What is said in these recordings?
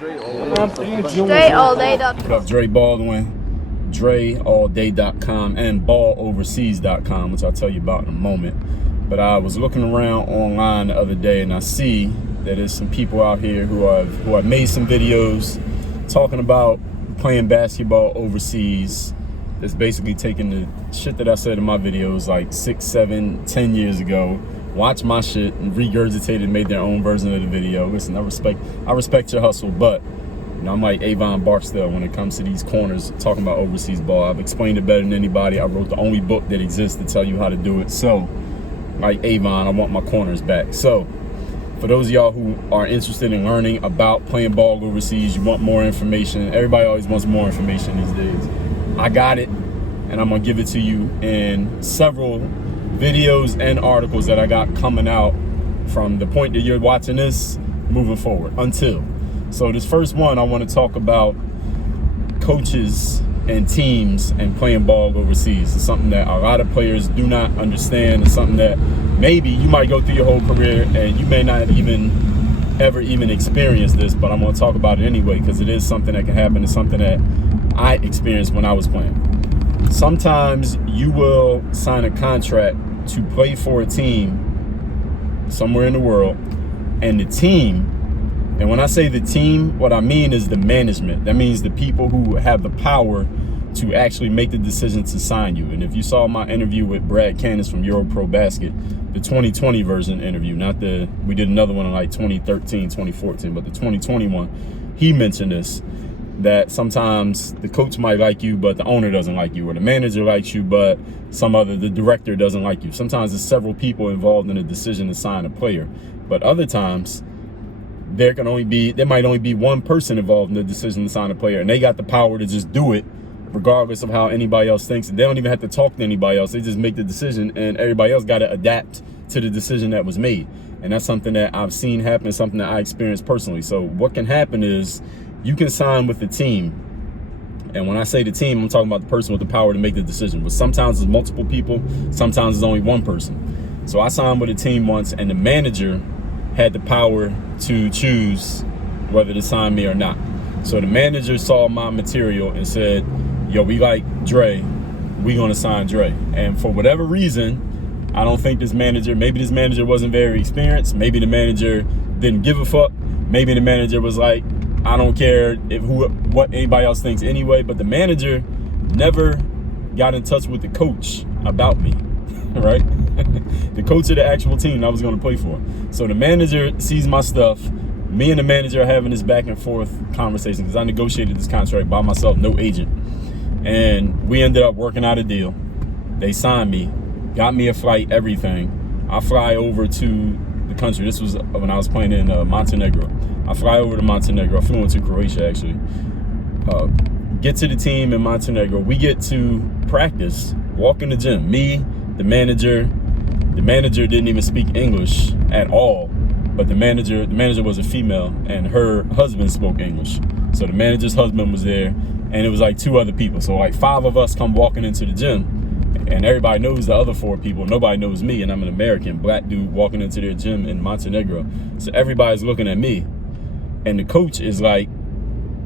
DreAllDay.com. What up, Dre Baldwin, DreAllDay.com, and BallOverseas.com, which I'll tell you about in a moment. But I was looking around online the other day, and I see that there's some people out here who have made some videos talking about playing basketball overseas. That's basically taking the shit that I said in my videos like 6, 7, 10 years ago, watched my shit and regurgitated and made their own version of the video. Listen, I respect your hustle, but you know, I'm like Avon Barksdale when it comes to these corners talking about overseas ball. I've explained it better than anybody. I wrote the only book that exists to tell you how to do it. So, like Avon, I want my corners back. So, for those of y'all who are interested in learning about playing ball overseas, you want more information. Everybody always wants more information these days. I got it, and I'm gonna give it to you in several videos and articles that I got coming out from the point that you're watching this moving forward until. So this first one, I want to talk about coaches and teams and playing ball overseas. It's something that a lot of players do not understand. It's something that maybe you might go through your whole career and you may not ever experience this, but I'm going to talk about it anyway because it is something that can happen. It's something that I experienced when I was playing. Sometimes you will sign a contract to play for a team somewhere in the world, and the team, and when I say the team, what I mean is the management. That means the people who have the power to actually make the decision to sign you. And if you saw my interview with Brad Candace from Euro Pro Basket, the 2020 version interview, we did another one in like 2013, 2014, but the 2021, he mentioned this, that sometimes the coach might like you, but the owner doesn't like you, or the manager likes you, but the director doesn't like you. Sometimes there's several people involved in a decision to sign a player, but other times there might only be one person involved in the decision to sign a player, and they got the power to just do it regardless of how anybody else thinks. And they don't even have to talk to anybody else. They just make the decision, and everybody else got to adapt to the decision that was made. And that's something that I've seen happen, something that I experienced personally. So what can happen is you can sign with the team. And when I say the team, I'm talking about the person with the power to make the decision. But sometimes it's multiple people, sometimes it's only one person. So I signed with a team once, and the manager had the power to choose whether to sign me or not. So the manager saw my material and said, yo, we like Dre, we gonna sign Dre. And for whatever reason, I don't think maybe this manager wasn't very experienced. Maybe the manager didn't give a fuck. Maybe the manager was like, I don't care what anybody else thinks anyway. But the manager never got in touch with the coach about me, right? The coach of the actual team I was going to play for. So the manager sees my stuff. Me and the manager are having this back and forth conversation because I negotiated this contract by myself, no agent. And we ended up working out a deal. They signed me, got me a flight, everything. I fly over to the country. This was when I was playing in Montenegro. I fly over to Montenegro. I flew into Croatia, actually. Get to the team in Montenegro. We get to practice, walk in the gym. Me, the manager didn't even speak English at all. But the manager was a female, and her husband spoke English. So the manager's husband was there, and it was like 2 other people. So like 5 of us come walking into the gym. And everybody knows the other 4 people. Nobody knows me, and I'm an American black dude walking into their gym in Montenegro. So everybody's looking at me, and the coach is like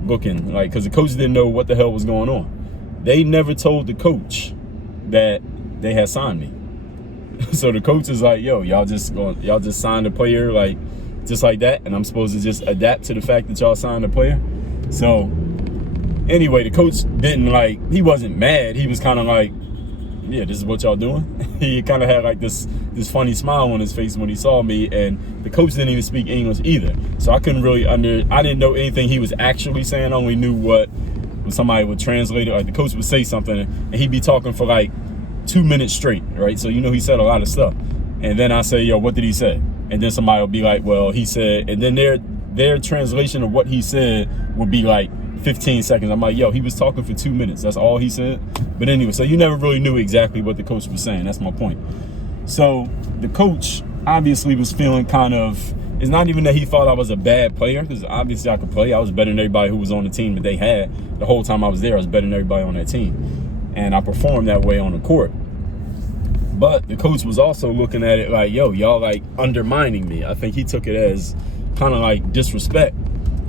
looking like, because the coach didn't know what the hell was going on. They never told the coach that they had signed me. So the coach is like, yo, y'all just signed a player like just like that, and I'm supposed to just adapt to the fact that y'all signed a player. So anyway, the coach he wasn't mad. He was kind of like, yeah, this is what y'all doing. He kind of had like this funny smile on his face when he saw me, and the coach didn't even speak English either. So I couldn't really I didn't know anything he was actually saying. I only knew when somebody would translate it. Like the coach would say something, and he'd be talking for like 2 minutes straight, right? So he said a lot of stuff. And then I say, yo, what did he say? And then somebody will be like, well, he said, and then their translation of what he said would be like 15 seconds. I'm like, yo, he was talking for 2 minutes. That's all he said. But anyway, so you never really knew exactly what the coach was saying. That's my point. So the coach obviously was feeling it's not even that he thought I was a bad player, because obviously I could play. I was better than everybody who was on the team that they had. The whole time I was there, I was better than everybody on that team. And I performed that way on the court. But the coach was also looking at it like, yo, y'all like undermining me. I think he took it as kind of like disrespect.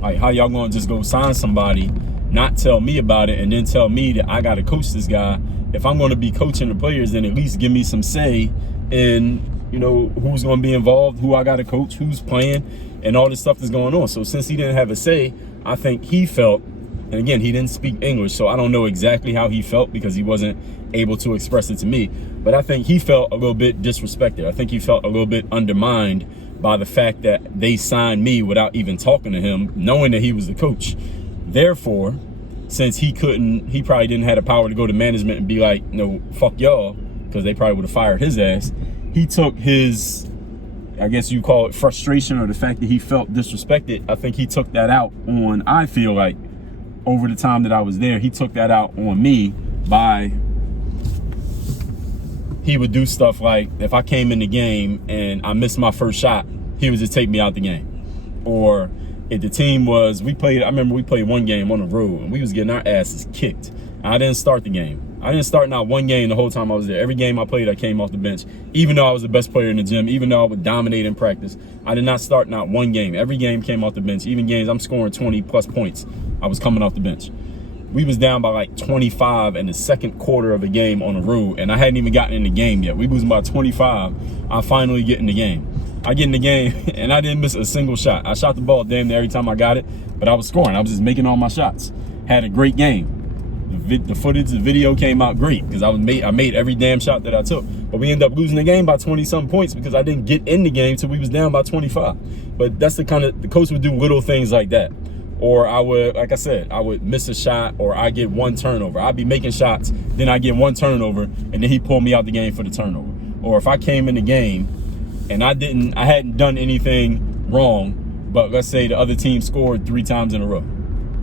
Like, how y'all gonna just go sign somebody, not tell me about it, and then tell me that I gotta coach this guy? If I'm gonna be coaching the players, then at least give me some say in, you know, who's gonna be involved, who I gotta coach, who's playing, and all this stuff that's going on. So since he didn't have a say, I think he felt, and again, he didn't speak English, so I don't know exactly how he felt because he wasn't able to express it to me, but I think he felt a little bit disrespected. I think he felt a little bit undermined by the fact that they signed me without even talking to him, knowing that he was the coach. Therefore, since he probably didn't have the power to go to management and be like, no, fuck y'all, because they probably would have fired his ass. He took his, I guess you call it frustration, or the fact that he felt disrespected. I think he took that out on, I feel like, over the time that I was there, he took that out on me by, he would do stuff like, if I came in the game and I missed my first shot, he would just take me out the game. Or if the team was, I remember we played one game on the road and we was getting our asses kicked. I didn't start the game. I didn't start not one game the whole time I was there. Every game I played, I came off the bench. Even though I was the best player in the gym, even though I would dominate in practice, I did not start not one game. Every game came off the bench. Even games I'm scoring 20 plus points, I was coming off the bench. We was down by like 25 in the second quarter of the game on the road, and I hadn't even gotten in the game yet. We was by 25. I finally get in the game. I get in the game, and I didn't miss a single shot. I shot the ball damn near every time I got it, but I was scoring. I was just making all my shots. Had a great game. The footage, the video came out great because I made every damn shot that I took. But we ended up losing the game by 20-something points because I didn't get in the game till we was down by 25. But that's the coach would do little things like that. Or I would, like I said, I would miss a shot, or I get one turnover. I'd be making shots, then I get one turnover, and then he pulled me out the game for the turnover. Or if I came in the game and I hadn't done anything wrong, but let's say the other team scored 3 times in a row.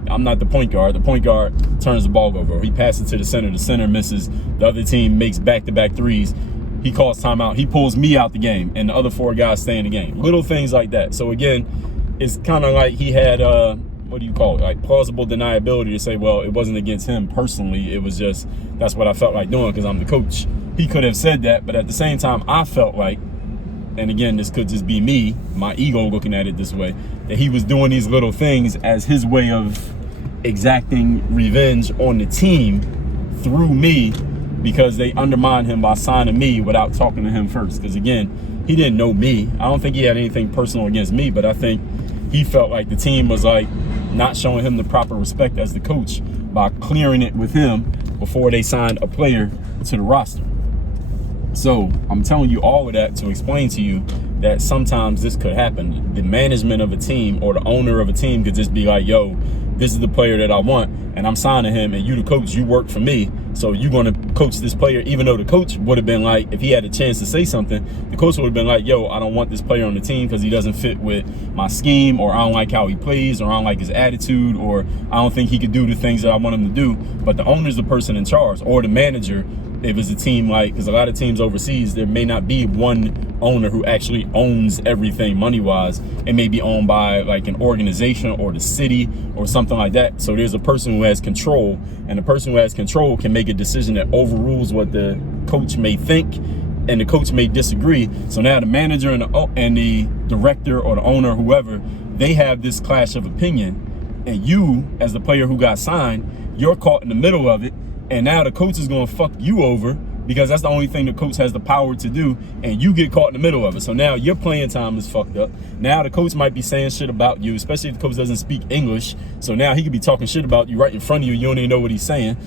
I'm not the point guard. The point guard turns the ball over, or he passes to the center misses, the other team makes back-to-back threes. He calls timeout. He pulls me out the game, and the other 4 guys stay in the game. Little things like that. So again, it's kind of like he had what do you call it? Like plausible deniability to say, well, it wasn't against him personally. It was just, that's what I felt like doing because I'm the coach. He could have said that, but at the same time, I felt like, and again, this could just be me, my ego looking at it this way, that he was doing these little things as his way of exacting revenge on the team through me because they undermined him by signing me without talking to him first. Because again, he didn't know me. I don't think he had anything personal against me, but I think he felt like the team was like not showing him the proper respect as the coach by clearing it with him before they signed a player to the roster. So I'm telling you all of that to explain to you that sometimes this could happen. The management of a team or the owner of a team could just be like, yo, this is the player that I want, and I'm signing him, and you the coach, you work for me, so you're going to coach this player, even though the coach would have been like, if he had a chance to say something, the coach would have been like, yo, I don't want this player on the team because he doesn't fit with my scheme, or I don't like how he plays, or I don't like his attitude, or I don't think he could do the things that I want him to do. But the owner's the person in charge, or the manager. If it's a team like, because a lot of teams overseas, there may not be one owner who actually owns everything money-wise. It may be owned by like an organization or the city or something like that. So there's a person who has control, and the person who has control can make a decision that overrules what the coach may think, and the coach may disagree. So now the manager and the director or the owner, whoever, they have this clash of opinion, and you, as the player who got signed, you're caught in the middle of it. And now the coach is going to fuck you over because that's the only thing the coach has the power to do, and you get caught in the middle of it. So now your playing time is fucked up. Now the coach might be saying shit about you, especially if the coach doesn't speak English. So now he could be talking shit about you right in front of you. You don't even know what he's saying.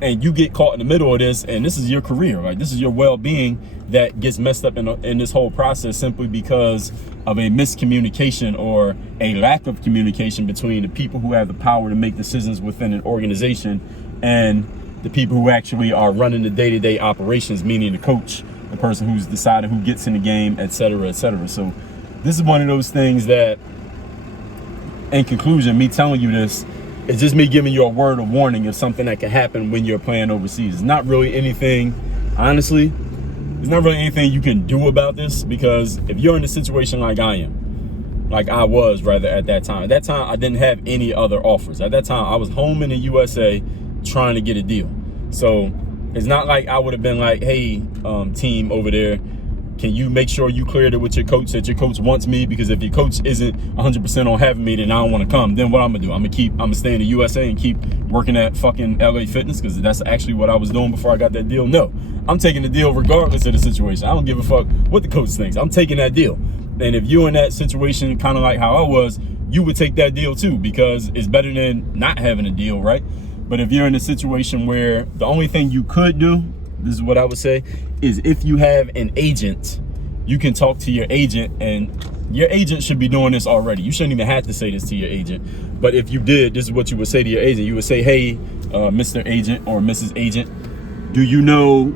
And you get caught in the middle of this, and this is your career, right? This is your well-being that gets messed up in this whole process simply because of a miscommunication or a lack of communication between the people who have the power to make decisions within an organization and the people who actually are running the day-to-day operations, meaning the coach, the person who's deciding who gets in the game, et cetera, et cetera. So this is one of those things that, in conclusion, me telling you this, it's just me giving you a word of warning of something that can happen when you're playing overseas. It's not really anything, honestly, there's not really anything you can do about this, because if you're in a situation like I am, like I was rather at that time I didn't have any other offers. At that time, I was home in the USA trying to get a deal. So it's not like I would have been like, hey, team over there, Can you make sure you cleared it with your coach that your coach wants me? Because if your coach isn't 100% on having me, then I don't want to come. Then what I'm gonna do? I'm gonna stay in the USA and keep working at fucking LA Fitness, because that's actually what I was doing before I got that deal. No, I'm taking the deal regardless of the situation. I don't give a fuck what the coach thinks. I'm taking that deal. And if you're in that situation, kind of like how I was, you would take that deal too, because it's better than not having a deal, right? But if you're in a situation where the only thing you could do, this is what I would say, is if you have an agent, you can talk to your agent, and your agent should be doing this already. You shouldn't even have to say this to your agent. But if you did, this is what you would say to your agent. You would say, hey, Mr. Agent or Mrs. Agent, do you know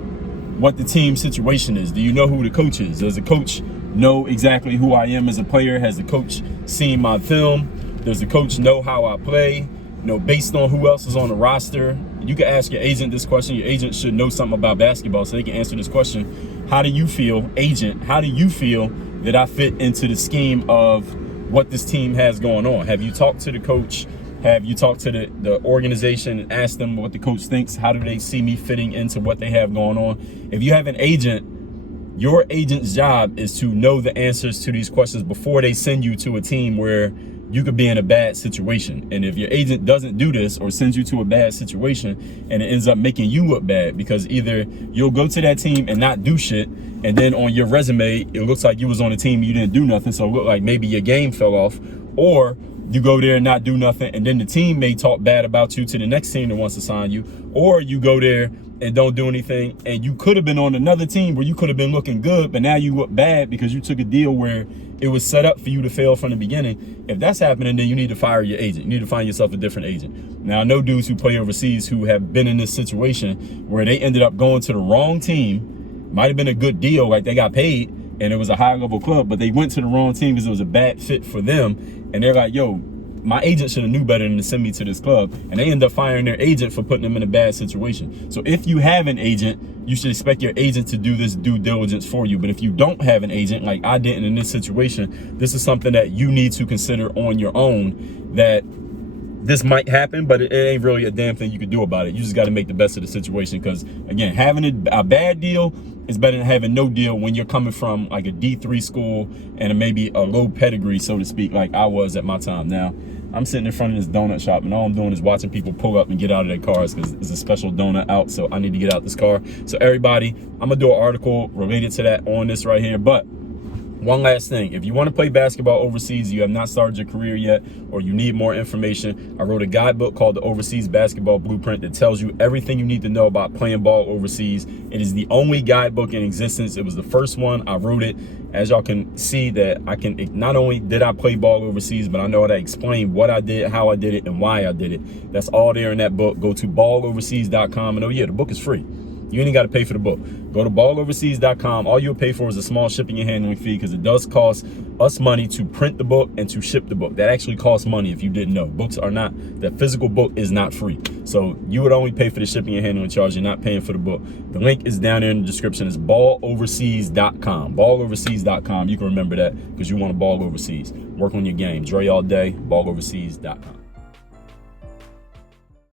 what the team situation is? Do you know who the coach is? Does the coach know exactly who I am as a player? Has the coach seen my film? Does the coach know how I play? You know, based on who else is on the roster. You can ask your agent this question. Your agent should know something about basketball, so they can answer this question. How do you feel, agent? How do you feel that I fit into the scheme of what this team has going on? Have you talked to the coach? Have you talked to the organization and asked them what the coach thinks? How do they see me fitting into what they have going on? If you have an agent, your agent's job is to know the answers to these questions before they send you to a team where you could be in a bad situation. And if your agent doesn't do this or sends you to a bad situation, and it ends up making you look bad, because either you'll go to that team and not do shit, and then on your resume, it looks like you was on a team, you didn't do nothing, so it looked like maybe your game fell off, or you go there and not do nothing, and then the team may talk bad about you to the next team that wants to sign you, or you go there and don't do anything, and you could have been on another team where you could have been looking good, but now you look bad because you took a deal where it was set up for you to fail from the beginning. If that's happening, then you need to fire your agent. You need to find yourself a different agent. Now, I know dudes who play overseas who have been in this situation where they ended up going to the wrong team. Might have been a good deal, like they got paid and it was a high level club, but they went to the wrong team because it was a bad fit for them. And they're like, yo, my agent should have knew better than to send me to this club. And they end up firing their agent for putting them in a bad situation. So if you have an agent, you should expect your agent to do this due diligence for you. But if you don't have an agent, like I didn't in this situation, this is something that you need to consider on your own, that this might happen, but it ain't really a damn thing you can do about it. You just got to make the best of the situation, because again, having a bad deal is better than having no deal when you're coming from like a D3 school and maybe a low pedigree, so to speak, like I was at my time. Now, I'm sitting in front of this donut shop, and all I'm doing is watching people pull up and get out of their cars, because there's a special donut out, so I need to get out this car. So everybody, I'm gonna do an article related to that on this right here. But one last thing, if you want to play basketball overseas, you have not started your career yet, or you need more information, I wrote a guidebook called the Overseas Basketball Blueprint that tells you everything you need to know about playing ball overseas. It is the only guidebook in existence. It was the first one. I wrote it. As y'all can see, that I can, not only did I play ball overseas, but I know how to explain what I did, how I did it, and why I did it. That's all there in that book. Go to balloverseas.com, and oh yeah, the book is free. You ain't got to pay for the book. Go to balloverseas.com. All you'll pay for is a small shipping and handling fee, because it does cost us money to print the book and to ship the book. That actually costs money, if you didn't know. Books are not, that physical book is not free. So you would only pay for the shipping and handling charge. You're not paying for the book. The link is down there in the description. It's balloverseas.com. Balloverseas.com. You can remember that because you want to ball overseas. Work on your game. Dre all day. Balloverseas.com.